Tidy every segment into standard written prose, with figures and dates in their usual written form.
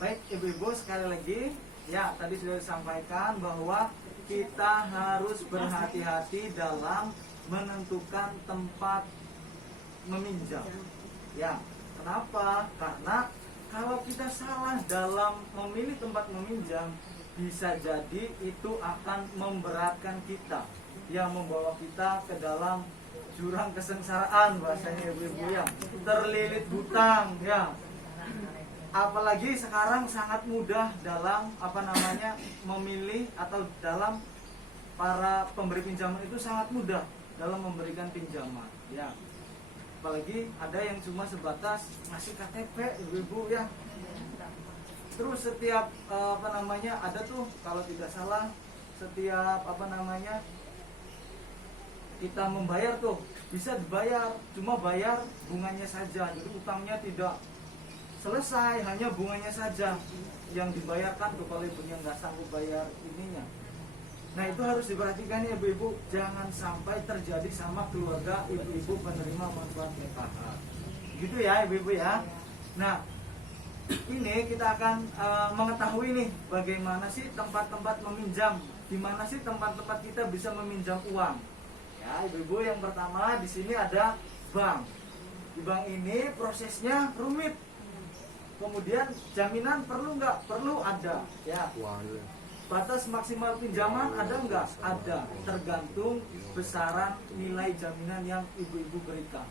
Baik ibu-ibu, sekali lagi ya, tadi sudah disampaikan bahwa kita harus berhati-hati dalam menentukan tempat meminjam. Ya, kenapa? Karena kalau kita salah dalam memilih tempat meminjam, bisa jadi itu akan memberatkan kita, yang membawa kita ke dalam jurang kesengsaraan, bahasanya ibu-ibu ya, terlilit hutang ya. Apalagi sekarang sangat mudah dalam memilih, atau dalam para pemberi pinjaman itu sangat mudah dalam memberikan pinjaman ya. Apalagi ada yang cuma sebatas ngasih KTP ibu-ibu ya. Terus setiap ada tuh kalau tidak salah, setiap kita membayar tuh bisa dibayar, cuma bayar bunganya saja, jadi utangnya tidak selesai, hanya bunganya saja yang dibayarkan tuh kalau ibunya nggak sanggup bayar ininya. Nah itu harus diperhatikan ya ibu-ibu, jangan sampai terjadi sama keluarga ibu-ibu penerima manfaat PKH. Gitu ya ibu-ibu ya. Nah ini kita akan mengetahui nih bagaimana sih tempat-tempat meminjam, di mana sih tempat-tempat kita bisa meminjam uang. Ya ibu-ibu, yang pertama di sini ada bank. Di bank ini prosesnya rumit. Kemudian jaminan perlu nggak? Perlu, ada ya. Batas maksimal pinjaman ada nggak? Ada, tergantung besaran nilai jaminan yang ibu-ibu berikan.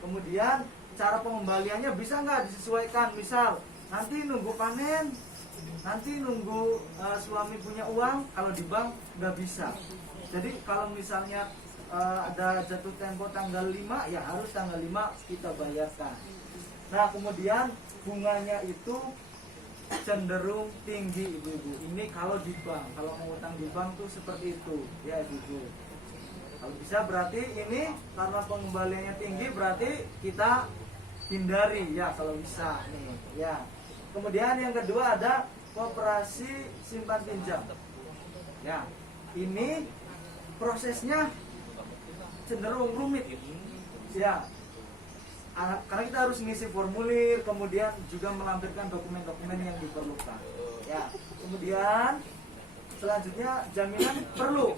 Kemudian cara pengembaliannya bisa nggak disesuaikan? Misal nanti nunggu panen, nanti nunggu suami punya uang. Kalau di bank nggak bisa. Jadi kalau misalnya ada jatuh tempo tanggal 5, ya harus tanggal 5 kita bayarkan. Nah kemudian bunganya itu cenderung tinggi ibu-ibu. Ini kalau di bank, kalau mengutang di bank tuh seperti itu ya ibu-ibu. Kalau bisa berarti ini karena pengembaliannya tinggi, berarti kita hindari ya kalau bisa nih ya. Kemudian yang kedua ada koperasi simpan pinjam. Ya, ini prosesnya cenderung rumit ya. Karena kita harus ngisi formulir, kemudian juga melampirkan dokumen-dokumen yang diperlukan ya. Kemudian selanjutnya jaminan perlu,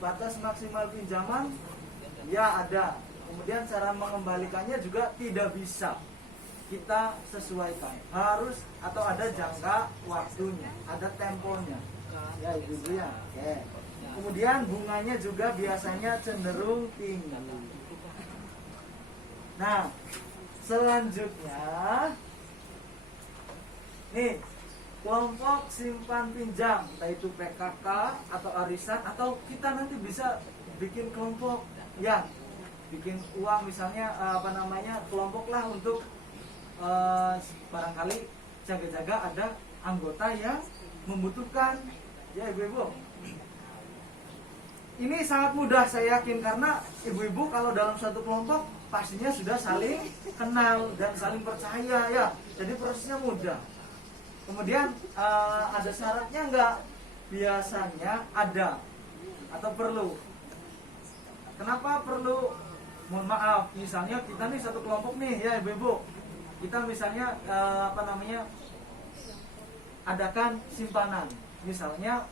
batas maksimal pinjaman ya ada. Kemudian cara mengembalikannya juga tidak bisa kita sesuaikan, harus atau ada jangka waktunya, ada temponya ya ibu-ibu ya. Oke. Kemudian bunganya juga biasanya cenderung tinggi. Nah, selanjutnya nih, kelompok simpan pinjam, entah itu PKK atau arisan, atau kita nanti bisa bikin kelompok ya, bikin uang misalnya kelompok lah untuk barangkali jaga-jaga ada anggota yang membutuhkan ya ibu-ibu. Ini sangat mudah saya yakin, karena ibu-ibu kalau dalam satu kelompok pastinya sudah saling kenal dan saling percaya ya, jadi prosesnya mudah. Kemudian ada syaratnya enggak? Biasanya ada atau perlu. Kenapa perlu? Mohon maaf, misalnya kita nih satu kelompok nih ya ibu-ibu, kita misalnya adakan simpanan. Misalnya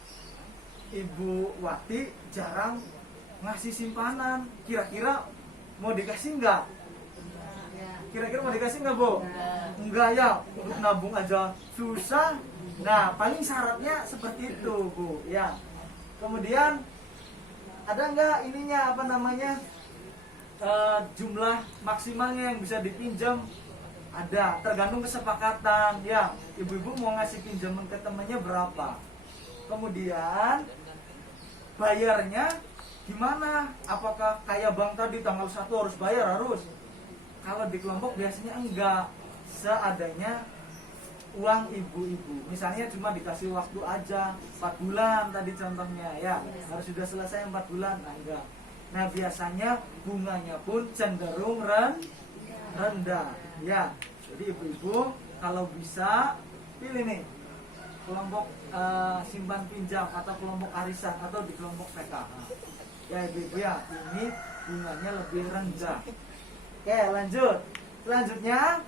Ibu Wati jarang ngasih simpanan, kira-kira mau dikasih nggak? Kira-kira mau dikasih nggak, Bu? Enggak ya, untuk nabung aja susah. Nah, paling syaratnya seperti itu, Bu. Ya. Kemudian ada nggak jumlah maksimalnya yang bisa dipinjam? Ada, tergantung kesepakatan. Ya, ibu-ibu mau ngasih pinjaman ke temannya berapa? Kemudian bayarnya gimana? Apakah kayak bank tadi tanggal 1 harus bayar? Harus. Kalau di kelompok biasanya enggak, seadanya uang ibu-ibu. Misalnya cuma dikasih waktu aja 4 bulan tadi contohnya ya, harus sudah selesai 4 bulan. Nah, enggak. Nah biasanya bunganya pun cenderung rendah ya. Jadi ibu-ibu kalau bisa pilih nih kelompok simpan pinjam atau kelompok arisan atau di kelompok PKH ya ibu-ibu ya, ini bunganya lebih rendah. Oke lanjut. Selanjutnya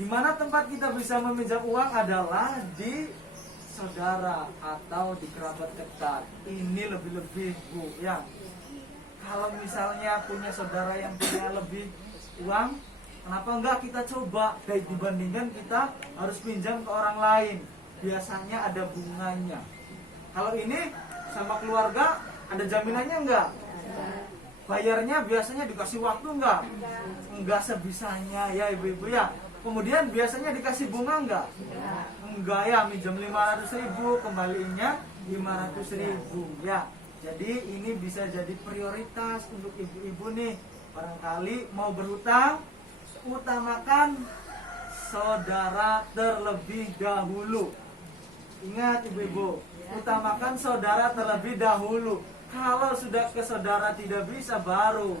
Di mana tempat kita bisa meminjam uang adalah di saudara atau di kerabat dekat. Ini lebih-lebih Bu ya. Kalau misalnya punya saudara yang punya lebih uang, kenapa enggak kita coba dibandingkan kita harus pinjam ke orang lain. Biasanya ada bunganya. Kalau ini sama keluarga ada jaminannya enggak? Bayarnya biasanya dikasih waktu enggak? Enggak sebisanya ya ibu-ibu ya. Kemudian biasanya dikasih bunga enggak? Enggak ya, minjem 500.000 kembalinya 500.000 ya. Jadi ini bisa jadi prioritas untuk ibu-ibu nih. Barangkali mau berhutang, utamakan saudara terlebih dahulu. Ingat ibu-ibu, utamakan saudara terlebih dahulu. Kalau sudah ke saudara tidak bisa, baru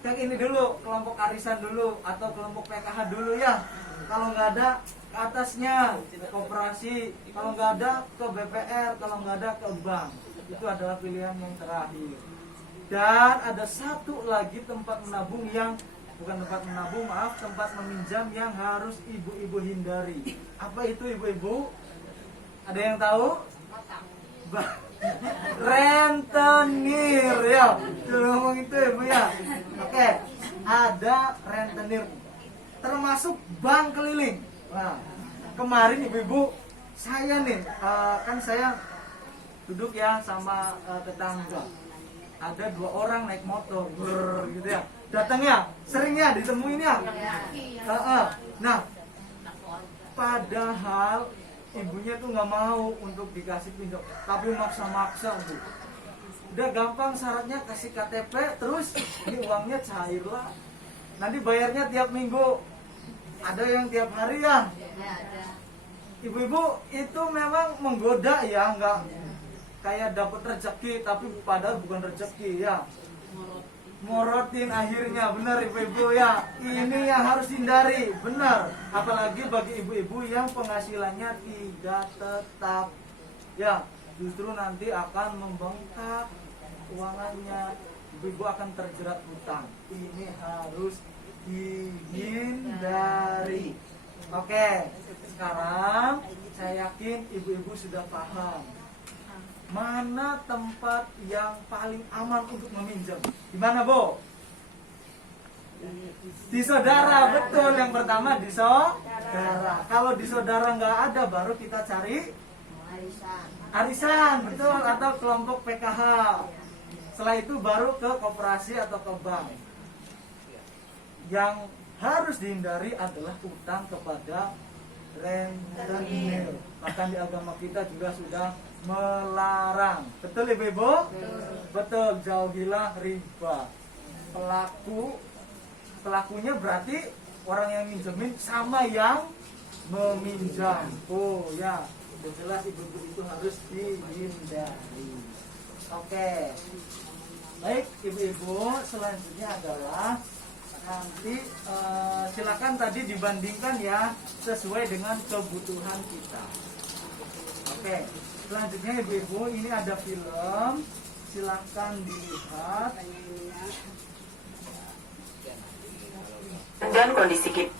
yang ini dulu, kelompok arisan dulu atau kelompok PKH dulu ya. Kalau nggak ada, ke atasnya koperasi. Kalau nggak ada, ke BPR. Kalau nggak ada, ke bank. Itu adalah pilihan yang terakhir. Dan ada satu lagi tempat menabung yang bukan tempat menabung, maaf, tempat meminjam yang harus ibu-ibu hindari. Apa itu ibu-ibu? Ada yang tahu? Rentenir ya. Ngomong itu ibu ya. Oke, ada rentenir. Termasuk bank keliling. Nah, kemarin ibu-ibu saya nih, kan saya duduk ya sama tetangga. Ada 2 orang naik motor, gitu ya. Datangnya, seringnya ditemuin ya. Nah, padahal ibunya tuh nggak mau untuk dikasih pinjam, tapi maksa-maksa Bu. Udah gampang syaratnya, kasih KTP, terus ini uangnya cair lah. Nanti bayarnya tiap minggu, ada yang tiap hari ya. Ibu-ibu itu memang menggoda ya, nggak kayak dapat rezeki tapi padahal bukan rezeki ya. Morotin akhirnya, benar ibu-ibu ya. Ini yang harus hindari, benar. Apalagi bagi ibu-ibu yang penghasilannya tidak tetap ya, justru nanti akan membengkak keuangannya. Ibu-ibu akan terjerat hutang. Ini harus dihindari. Oke, sekarang saya yakin ibu-ibu sudah paham mana tempat yang paling aman untuk meminjam. Di mana, Bu? Di saudara, betul. Yang pertama di saudara. Kalau di saudara nggak ada, baru kita cari arisan, betul, atau kelompok PKH. Setelah itu baru ke koperasi atau ke bank. Yang harus dihindari adalah utang kepada rentenir. Bahkan di agama kita juga sudah melarang. Betul ibu-ibu? Betul, jauhilah riba. Pelakunya berarti orang yang minjemin sama yang meminjam. Oh ya, sudah jelas ibu-ibu itu harus dihindari. Oke. Baik ibu-ibu, selanjutnya adalah nanti silakan tadi dibandingkan ya sesuai dengan kebutuhan kita. Oke, selanjutnya ibu-ibu ini ada film, silakan dilihat. Dan kondisi kita.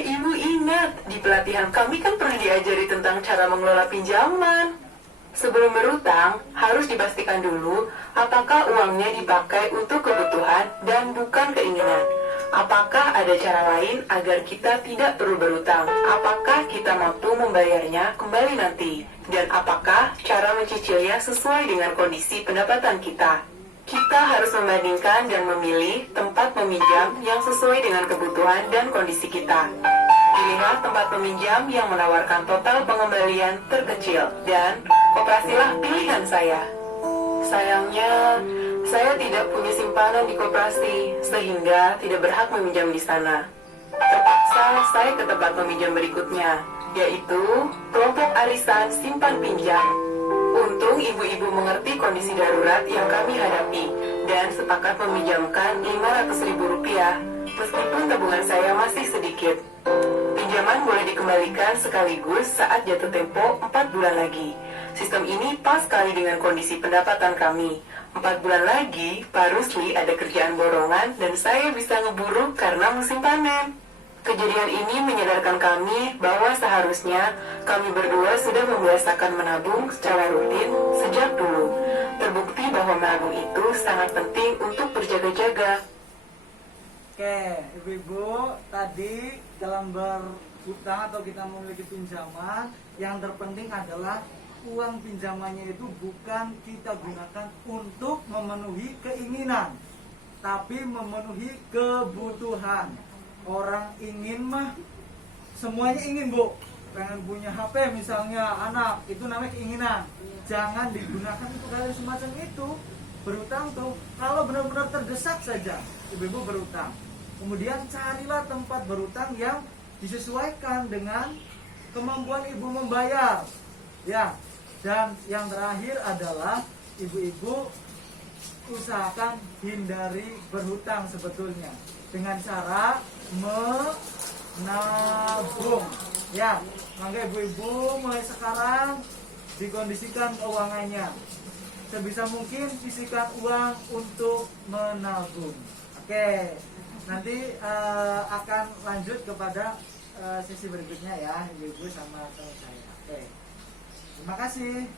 Ibu ingat, di pelatihan kami kan pernah diajari tentang cara mengelola pinjaman. Sebelum berutang, harus dipastikan dulu apakah uangnya dipakai untuk kebutuhan dan bukan keinginan. Apakah ada cara lain agar kita tidak perlu berutang? Apakah kita mampu membayarnya kembali nanti? Dan apakah cara mencicilnya sesuai dengan kondisi pendapatan kita? Kita harus membandingkan dan memilih tempat meminjam yang sesuai dengan kebutuhan dan kondisi kita. Pilihlah tempat peminjam yang menawarkan total pengembalian terkecil dan koperasilah pilihan saya. Sayangnya, saya tidak punya simpanan di koperasi sehingga tidak berhak meminjam di sana. Terpaksa saya ke tempat peminjam berikutnya, yaitu kelompok arisan simpan pinjam. Untung ibu-ibu mengerti kondisi darurat yang kami hadapi dan sepakat meminjamkan Rp500.000 meskipun tabungan saya masih sedikit. Pinjaman boleh dikembalikan sekaligus saat jatuh tempo 4 bulan lagi. Sistem ini pas sekali dengan kondisi pendapatan kami. 4 bulan lagi, Pak Rusli ada kerjaan borongan dan saya bisa ngeburu karena musim panen. Kejadian ini menyadarkan kami bahwa seharusnya kami berdua sudah membiasakan menabung secara rutin sejak dulu. Terbukti bahwa menabung itu sangat penting untuk berjaga-jaga. Oke, ibu-ibu, tadi dalam berhutang atau kita memiliki pinjaman, yang terpenting adalah uang pinjamannya itu bukan kita gunakan untuk memenuhi keinginan, tapi memenuhi kebutuhan. Orang ingin mah semuanya ingin, Bu. Pengen punya HP misalnya anak, itu namanya keinginan. Jangan digunakan untuk hal semacam itu. Berutang tuh kalau benar-benar terdesak saja ibu-ibu berutang. Kemudian carilah tempat berutang yang disesuaikan dengan kemampuan ibu membayar. Ya. Dan yang terakhir adalah ibu-ibu usahakan hindari berhutang sebetulnya dengan cara menabung. Ya, maka ibu-ibu mulai sekarang dikondisikan keuangannya. Sebisa mungkin sisihkan uang untuk menabung. Oke, nanti akan lanjut kepada sesi berikutnya ya, ibu-ibu sama teman saya. Oke, terima kasih.